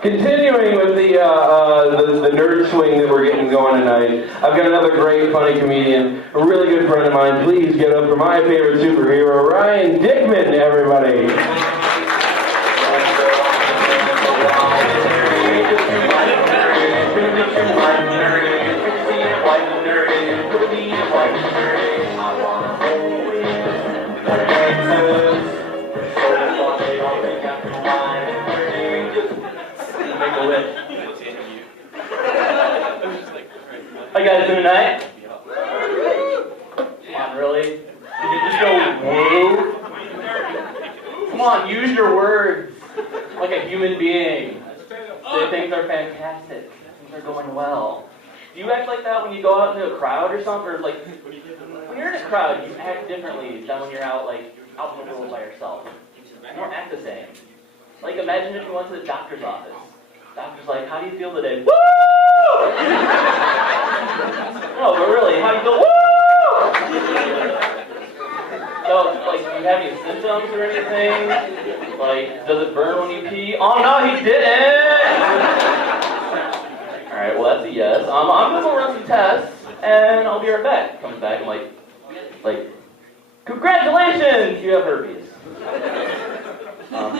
Continuing with the nerd swing that we're getting going tonight, I've got another great, funny comedian, a really good friend of mine. Please give it up for my favorite superhero, Ryan Dickman, everybody. How you guys doing tonight? Come on, really? Did you just go woo? Come on, use your words like a human being. Say things are fantastic. Things are going well. Do you act like that when you go out into a crowd or something? Or like, when you're in a crowd, you act differently than when you're out in the world by yourself. You don't act the same. Like, imagine if you went to the doctor's office. Doctor's like, how do you feel today? Woo! No, but really, how do you feel? Woo! So, like, do you have any symptoms or anything? Like, does it burn when you pee? Oh no, he didn't! Alright, well that's a yes. I'm gonna go run some tests, and I'll be right back. Comes back and like, congratulations, you have herpes.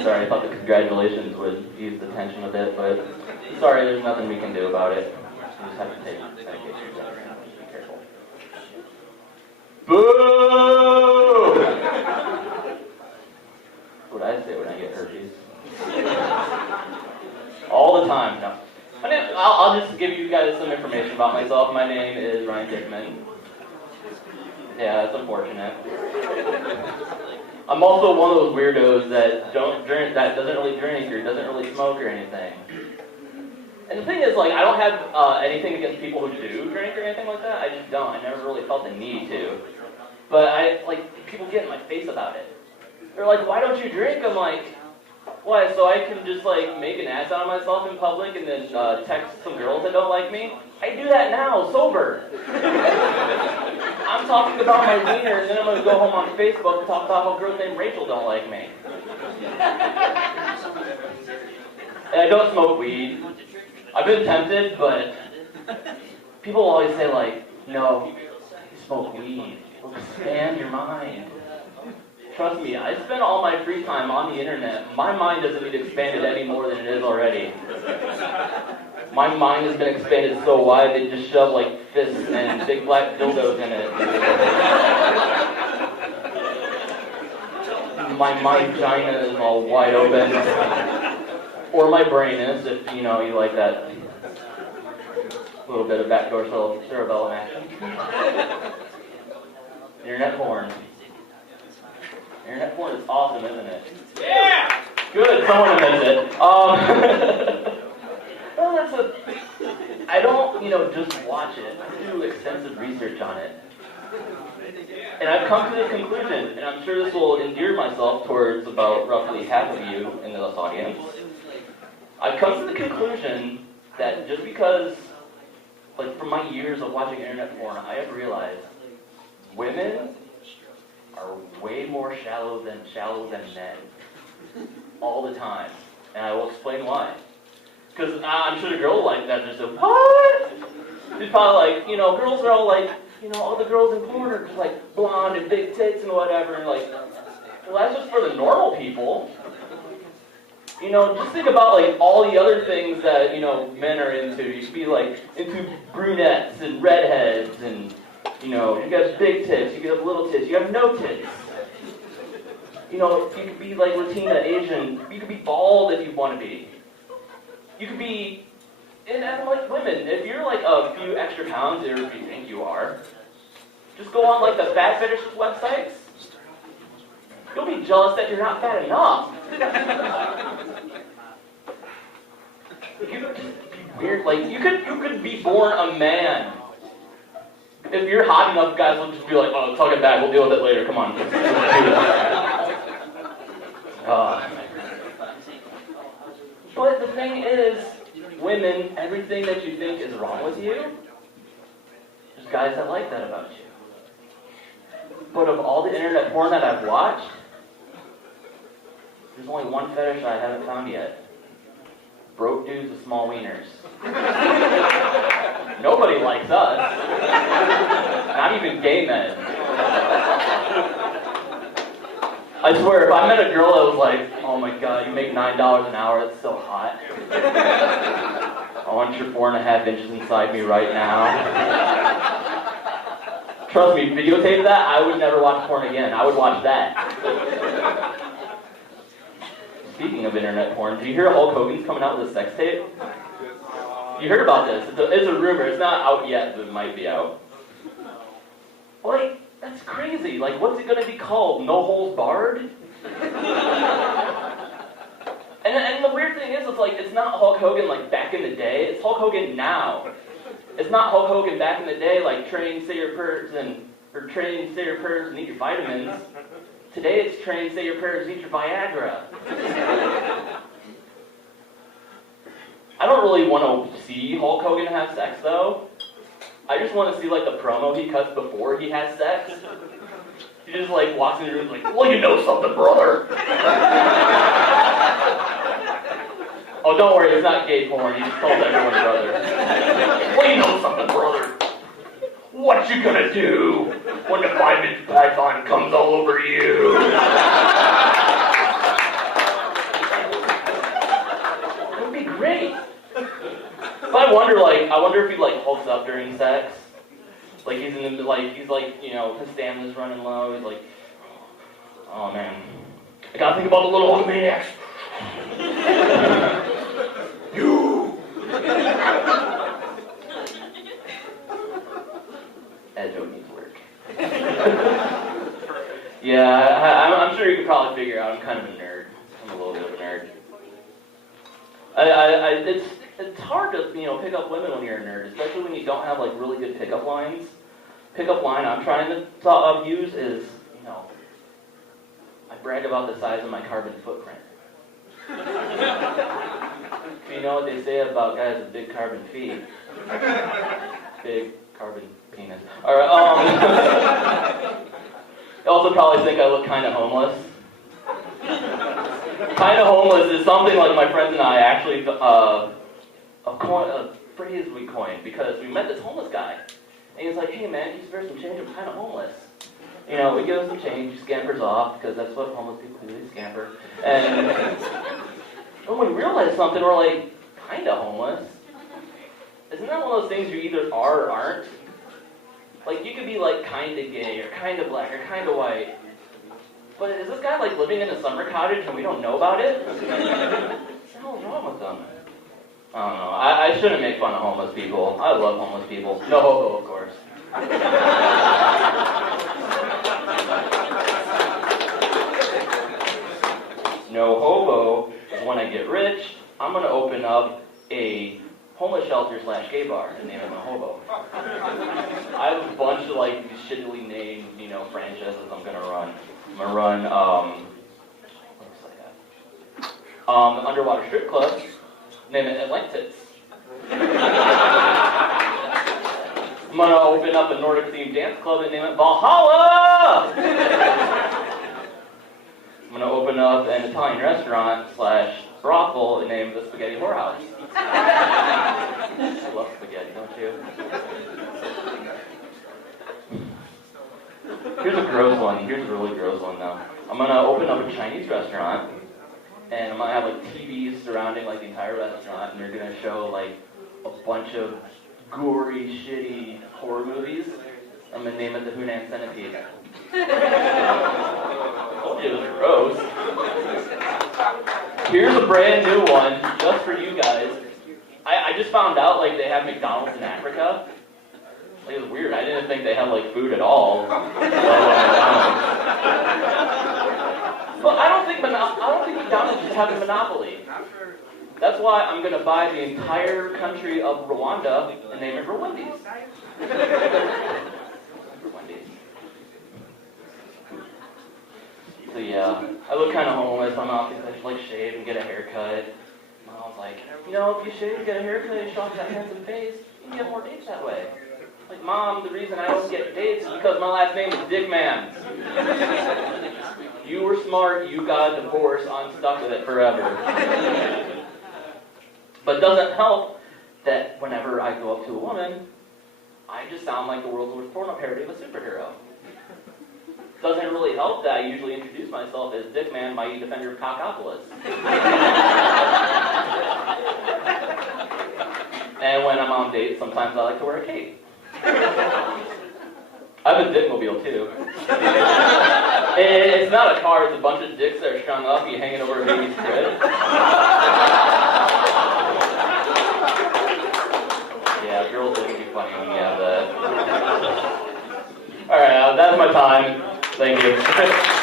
Sorry, I thought the congratulations would ease the tension a bit, but sorry, there's nothing we can do about it. You just have to take medication. Just be careful. Boo! What I say when I get herpes? All the time. No. I'll just give you guys some information about myself. My name is Ryan Dickman. Yeah, it's unfortunate. I'm also one of those weirdos that that doesn't really drink or doesn't really smoke or anything. And the thing is, like, I don't have anything against people who do drink or anything like that. I just don't. I never really felt the need to. But people get in my face about it. They're like, why don't you drink? I'm like, why? So I can just, make an ass out of myself in public and then text some girls that don't like me? I do that now, sober. I'm talking about my wiener, and then I'm going to go home on Facebook and talk about how girls named Rachel don't like me. And I don't smoke weed. I've been tempted, but people always say, no, you smoke weed. It'll expand your mind. Trust me, I spend all my free time on the internet. My mind doesn't need expanded any more than it is already. My mind has been expanded so wide they just shove fists and big black dildos in it. My vagina is all wide open. Or my brain is, if you like that little bit of backdoor cerebellum action. Internet porn. Internet porn is awesome, isn't it? Yeah! Good, someone admits it. Well, I don't, just watch it. I do extensive research on it. And I've come to the conclusion, and I'm sure this will endear myself towards about roughly half of you in this audience. I've come to the conclusion that just because, from my years of watching internet porn, I have realized women are way more shallow than men. All the time. And I will explain why. Because I'm sure the girl like that just said, what? She's probably girls are all all the girls in porn are just blonde and big tits and whatever. And well, that's just for the normal people. Just think about all the other things that, men are into. You could be into brunettes and redheads and, you got big tits, you could have little tits, you have no tits. You could be Latina, Asian, you could be bald if you want to be. You could be, and women, if you're a few extra pounds, or if you think you are, just go on the fat fetish websites. You'll be jealous that you're not fat enough. You could just be weird, you could be born a man. If you're hot enough, guys will just be like, oh, tuck it back, we'll deal with it later, come on. But the thing is, women, everything that you think is wrong with you, there's guys that like that about you. But of all the internet porn that I've watched, there's only one fetish I haven't found yet. broke dudes with small wieners. Nobody likes us. Not even gay men. I swear, if I met a girl that was like, oh my god, you make $9 an hour, that's so hot. I want your 4.5 inches inside me right now. Trust me, videotape that, I would never watch porn again. I would watch that. Speaking of internet porn, did you hear Hulk Hogan's coming out with a sex tape? You heard about this. It's a rumor. It's not out yet, but it might be out. Like, that's crazy. Like, what's it going to be called? No Holes Barred? And the weird thing is, it's like, it's not Hulk Hogan like back in the day. It's Hulk Hogan now. It's not Hulk Hogan back in the day, like train, say your prayers, and eat your vitamins. Today it's train, say your prayers, and eat your Viagra. I don't really want to see Hulk Hogan have sex, though. I just want to see, like, the promo he cuts before he has sex. He just, like, walks in the room like, well, you know something, brother. Oh, don't worry, it's not gay porn. He just calls everyone brother. Well, you know something, brother. What you gonna do when the 5-inch python comes all over you? It would be great. But I wonder if he like hulks up during sex. Like he's you know, his stamina's running low. He's like, oh man, I gotta think about the little old maniacs. You. That joke needs work. Yeah, I'm sure you could probably figure out I'm kind of a nerd. I'm a little bit of a nerd. It's hard to, you know, pick up women when you're a nerd, especially when you don't have like really good pickup lines. Pickup line I'm trying to use is, you know, I brag about the size of my carbon footprint. You know what they say about guys with big carbon feet? Big carbon penis. Alright, you also probably think I look kind of homeless. Kind of homeless is something like my friends and I actually, a phrase we coined because we met this homeless guy. And he was like, hey man, can you spare some change? I'm kind of homeless. You know, we give him some change, he scampers off, because that's what homeless people do, they scamper. And when we realized something, we're like, kind of homeless? Isn't that one of those things you either are or aren't? Like, you could be like kind of gay, or kind of black, or kind of white. But is this guy like living in a summer cottage and we don't know about it? What the hell's wrong with them? I don't know. I shouldn't make fun of homeless people. I love homeless people. No hobo, of course. No hobo is when I get rich, I'm going to open up a homeless shelter / gay bar and name it No Hobo. I have a bunch of like these shittily named, you know, franchises I'm going to run. I'm going to run, what else I got? The Underwater Strip Club. Name it Atlantis. I'm going to open up a Nordic-themed dance club and name it Valhalla! I'm going to open up an Italian restaurant / brothel and name it the Spaghetti Whorehouse. I love spaghetti, don't you? Here's a gross one. Here's a really gross one, though. I'm going to open up a Chinese restaurant. And I'm going to have like TVs surrounding like the entire restaurant, and they're going to show like a bunch of gory, shitty horror movies. I'm going to name it the Hunan Centipede. I told you it was gross. Here's a brand new one, just for you guys. I just found out like they have McDonald's in Africa. Like, it was weird. I didn't think they had like food at all. But I don't think McDonald's just has a monopoly. That's why I'm going to buy the entire country of Rwanda and name it Rwandies. Rwandies. So yeah, I look kind of homeless. My mom thinks I should like shave and get a haircut. My mom's like, you know, if you shave and get a haircut and show off that handsome face, you can get more dates that way. Like, Mom, the reason I don't get dates is because my last name is Dickman. You were smart, you got a divorce, I'm stuck with it forever. But it doesn't help that whenever I go up to a woman, I just sound like the world's worst porno parody of a superhero. Doesn't really help that I usually introduce myself as Dickman, mighty defender of Cockopolis. And when I'm on dates, sometimes I like to wear a cape. I have a Dickmobile too. It's not a car, it's a bunch of dicks that are strung up, you hanging over a baby's crib. Yeah, girls think it'd be funny when you have that. Alright, that's my time. Thank you.